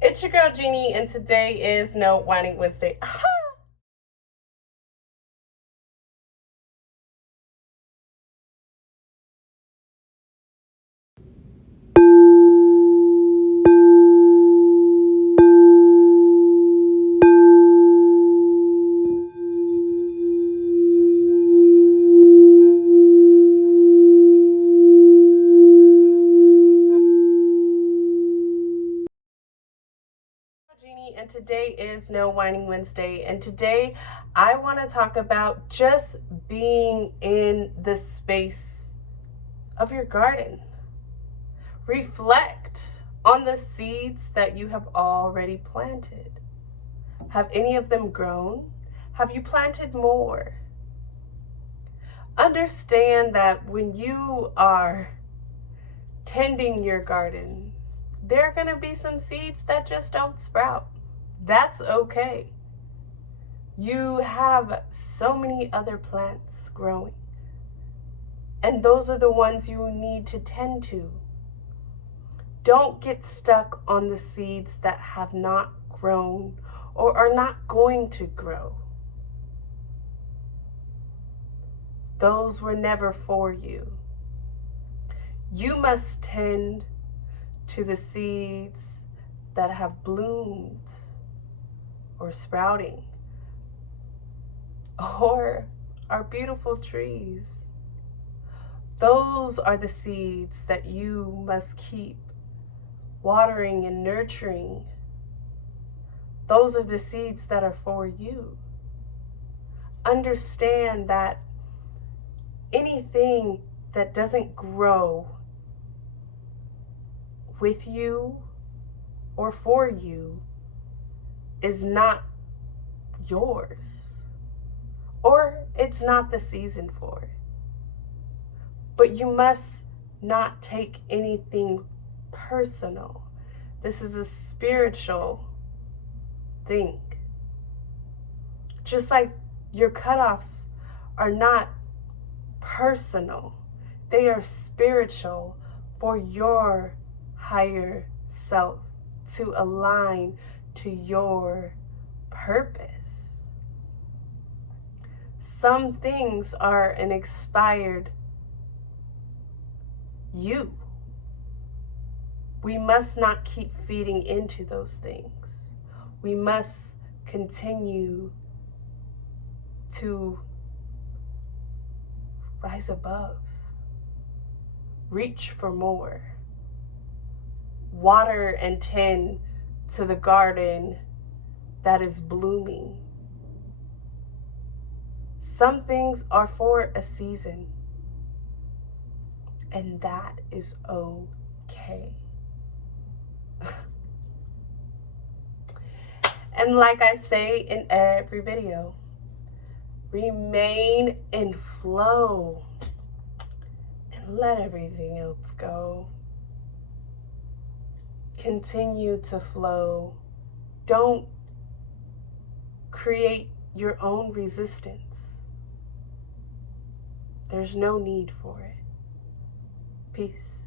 It's your girl Jeannie, and today is No Whining Wednesday. Jeannie, and today is No Whining Wednesday, and today I want to talk about just being in the space of your garden. Reflect on the seeds that you have already planted. Have any of them grown? Have you planted more? Understand that when you are tending your garden, there are going to be some seeds that just don't sprout. That's okay. You have so many other plants growing, and those are the ones you need to tend to. Don't get stuck on the seeds that have not grown or are not going to grow. Those were never for you. You must tend to the seeds that have bloomed or sprouting or are beautiful trees. Those are the seeds that you must keep watering and nurturing. Those are the seeds that are for you. Understand that anything that doesn't grow with you or for you is not yours, or it's not the season for it. But you must not take anything personal. This is a spiritual thing. Just like your cutoffs are not personal, they are spiritual for your higher self to align to your purpose. Some things are an expired you. We must not keep feeding into those things. We must continue to rise above, reach for more, water and tend to the garden that is blooming. Some things are for a season, and that is okay. And like I say in every video, remain in flow and let everything else go. Continue to flow. Don't create your own resistance. There's no need for it. Peace.